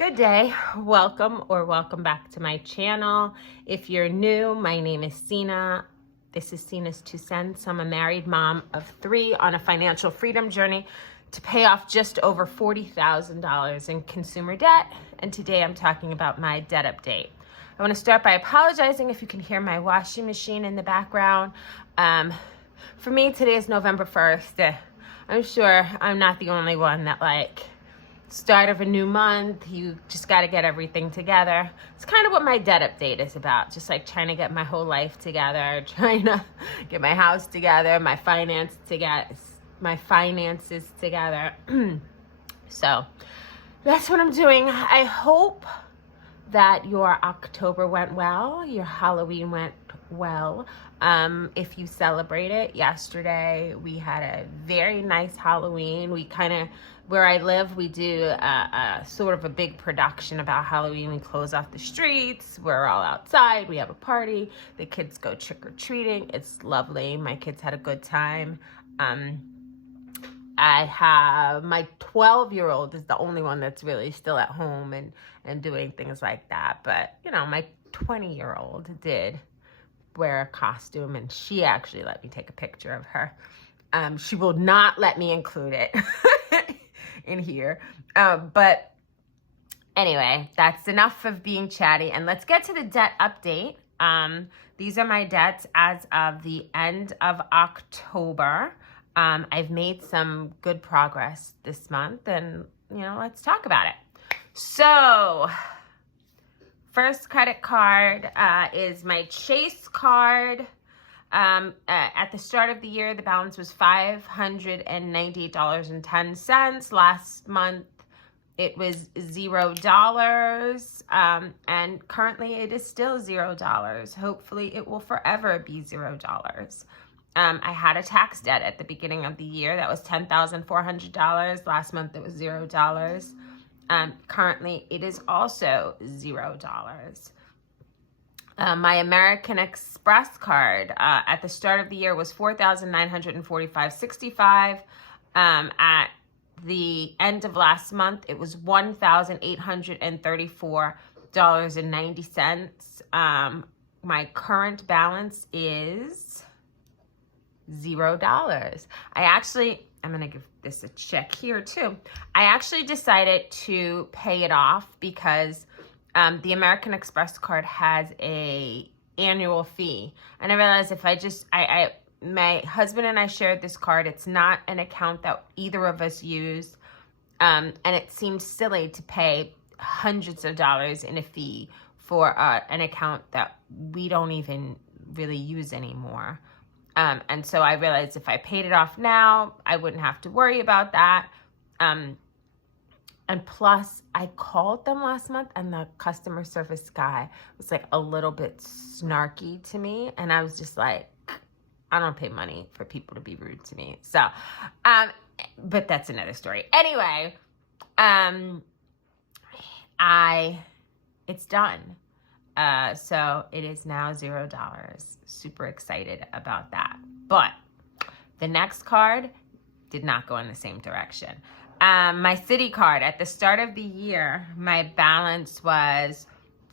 Good day, welcome back to my channel. If you're new, my name is Sina. This is Sina's 2 cents. I'm a married mom of 3 on a financial freedom journey to pay off just over $40,000 in consumer debt. And today I'm talking about my debt update. I want to start by apologizing if you can hear my washing machine in the background. For me, today is November 1st. I'm sure I'm not the only one that start of a new month, you just got to get everything together. It's kind of what my debt update is about, just trying to get my whole life together, trying to get my house together, my finances together. So that's what I'm doing. I hope that your October went well, your Halloween went well. If you celebrate it, yesterday we had a very nice Halloween. Where I live, we do a sort of a big production about Halloween. We close off the streets. We're all outside. We have a party. The kids go trick-or-treating. It's lovely. My kids had a good time. I have my 12-year-old is the only one that's really still at home and doing things like that. But, my 20-year-old did wear a costume, and she actually let me take a picture of her. She will not let me include it in here. But anyway, that's enough of being chatty, and let's get to the debt update. These are my debts as of the end of October. I've made some good progress this month, and let's talk about it. So first credit card is my Chase card. At the start of the year, the balance was $598.10. Last month, it was $0. And currently, it is still $0. Hopefully, it will forever be $0. I had a tax debt at the beginning of the year that was $10,400. Last month, it was $0. Currently, it is also $0. My American Express card at the start of the year was $4,945.65. At the end of last month, it was $1,834.90. My current balance is $0. I'm going to give this a check here too. I actually decided to pay it off because the American Express card has a annual fee. And I realized if my husband and I shared this card, it's not an account that either of us use. And it seems silly to pay hundreds of dollars in a fee for an account that we don't even really use anymore. And so I realized if I paid it off now, I wouldn't have to worry about that. And plus, I called them last month, and the customer service guy was a little bit snarky to me. And I was just like, I don't pay money for people to be rude to me. So, but that's another story. Anyway, it's done. So it is now $0. Super excited about that. But the next card did not go in the same direction. My Citi card, at the start of the year, my balance was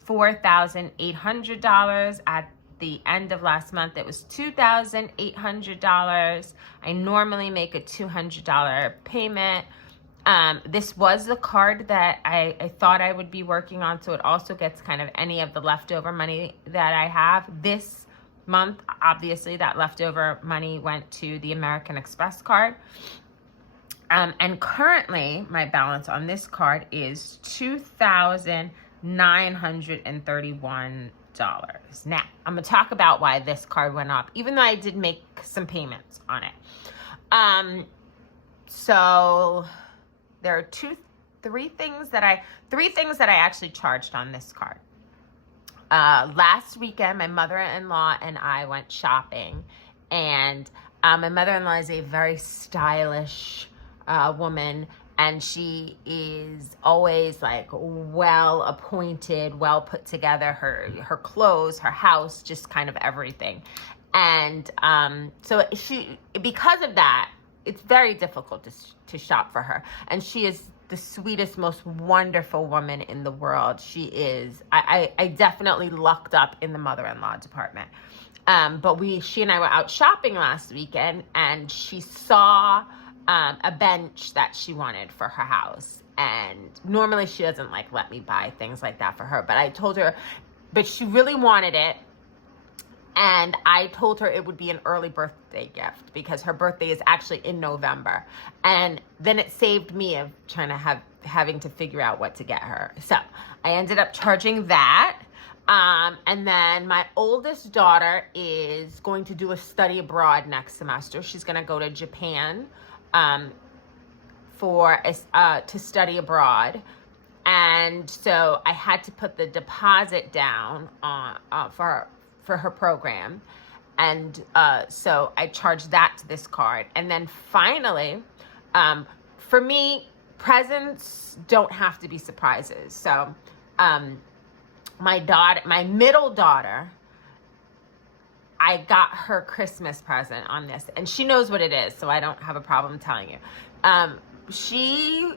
$4,800. At the end of last month, it was $2,800. I normally make a $200 payment. This was the card that I thought I would be working on, so it also gets kind of any of the leftover money that I have. This month, obviously, that leftover money went to the American Express card. And currently, my balance on this card is $2,931. Now, I'm going to talk about why this card went up, even though I did make some payments on it. So there are three things that I actually charged on this card. Last weekend, my mother-in-law and I went shopping, and my mother-in-law is a very stylish woman, and she is always well appointed, well put together, her clothes, her house, just kind of everything. And so because of that, it's very difficult to shop for her. And she is the sweetest, most wonderful woman in the world. She is. I definitely lucked up in the mother-in-law department. But she and I were out shopping last weekend, and she saw a bench that she wanted for her house. And normally she doesn't like let me buy things like that for her, but I told her, but she really wanted it. And I told her it would be an early birthday gift because her birthday is actually in November. And then it saved me of trying to having to figure out what to get her. So I ended up charging that. And then my oldest daughter is going to do a study abroad next semester. She's going to go to Japan to study abroad. And so I had to put the deposit down for her program. And so I charged that to this card. And then finally, for me, presents don't have to be surprises. So my middle daughter, I got her Christmas present on this. And she knows what it is, so I don't have a problem telling you. She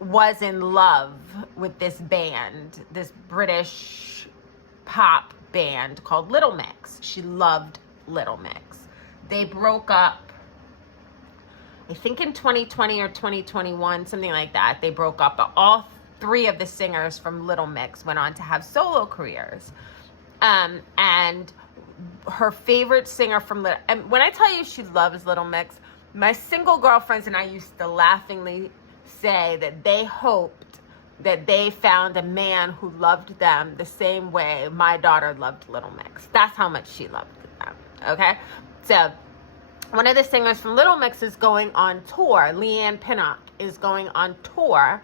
was in love with this band, this British pop band called Little Mix. She loved Little Mix. They broke up, I think in 2020 or 2021, something like that. They broke up, but all three of the singers from Little Mix went on to have solo careers. And her favorite singer from and when I tell you she loves Little Mix, my single girlfriends and I used to laughingly say that they hoped that they found a man who loved them the same way my daughter loved Little Mix. That's how much she loved them, okay? So one of the singers from Little Mix is going on tour. Leanne Pinnock is going on tour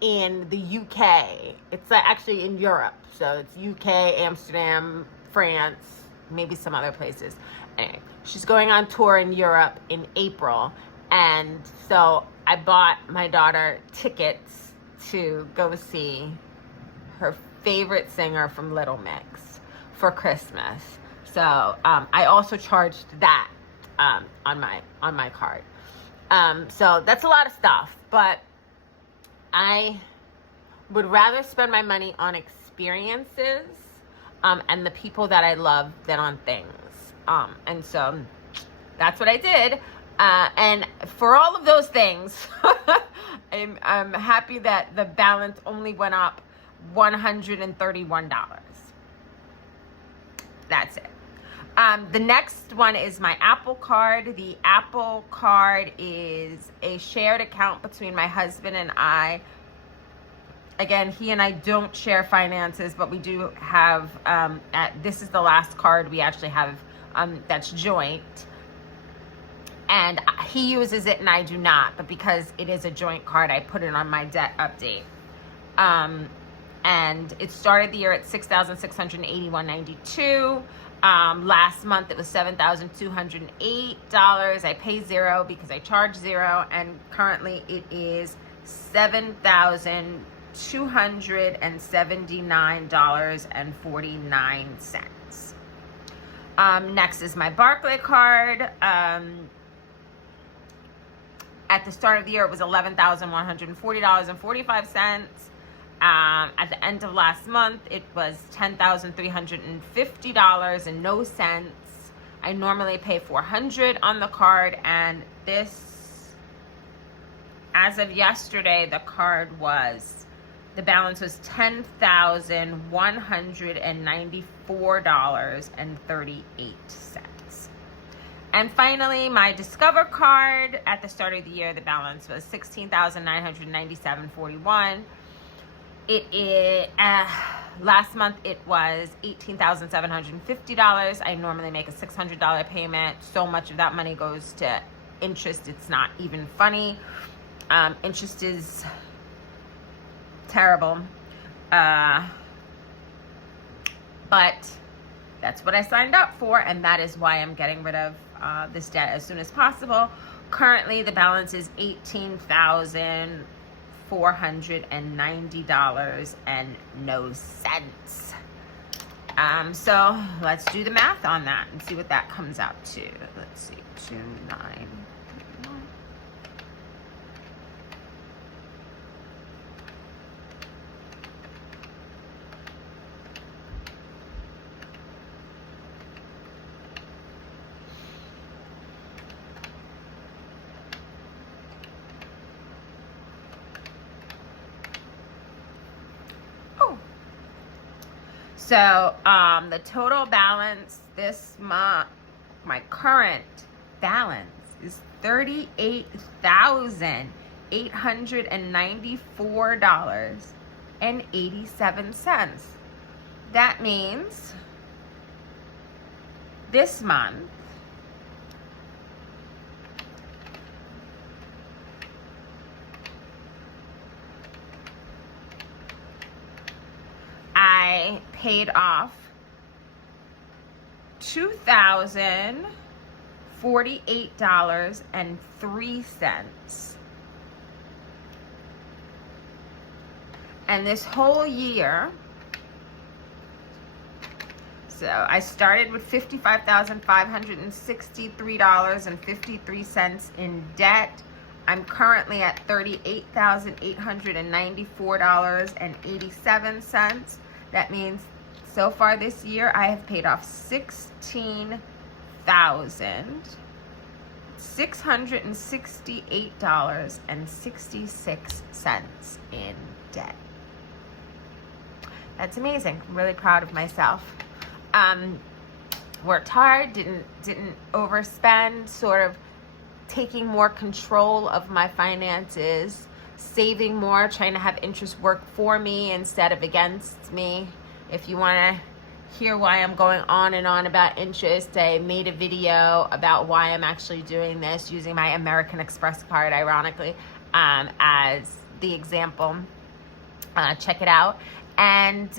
in the UK. It's actually in Europe. So it's UK, Amsterdam, France, maybe some other places. Anyway, she's going on tour in Europe in April. And so I bought my daughter tickets to go see her favorite singer from Little Mix for Christmas. So I also charged that on my card. So that's a lot of stuff, but I would rather spend my money on experiences and the people that I love than on things. And so that's what I did. And for all of those things, I'm happy that the balance only went up $131. That's it. The next one is my Apple Card. The Apple Card is a shared account between my husband and I. Again, he and I don't share finances, but we do have, this is the last card we actually have that's joint. And he uses it and I do not, but because it is a joint card, I put it on my debt update. And it started the year at $6,681.92. Last month it was $7,208. I pay zero because I charge zero, and currently it is $7,279.49. Next is my Barclay card. At the start of the year, it was $11,140.45. At the end of last month, it was $10,350 and no cents. I normally pay $400 on the card, and this, as of yesterday, the balance was $10,194.38. And finally, my Discover card. At the start of the year, the balance was $16,997.41. Last month it was $18,750. I normally make a $600 payment. So much of that money goes to interest. It's not even funny. Interest is terrible. But that's what I signed up for, and that is why I'm getting rid of this debt as soon as possible. Currently, the balance is $18,490 and no cents. So let's do the math on that and see what that comes out to. Let's see, 29. So the total balance this month, my current balance is $38,894.87. That means this month I paid off $2,048.03. And this whole year, so I started with $55,563.53 in debt. I'm currently at $38,894.87. That means so far this year I have paid off $16,668.66 in debt. That's amazing. I'm really proud of myself. Worked hard, didn't overspend, sort of taking more control of my finances, saving more, trying to have interest work for me instead of against me. If you want to hear why I'm going on and on about interest, I made a video about why I'm actually doing this using my American Express card, ironically, as the example. Check it out. And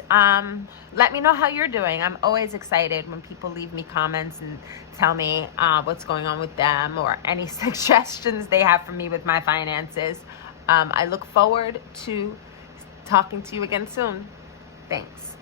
let me know how you're doing. I'm always excited when people leave me comments and tell me what's going on with them or any suggestions they have for me with my finances. I look forward to talking to you again soon. Thanks.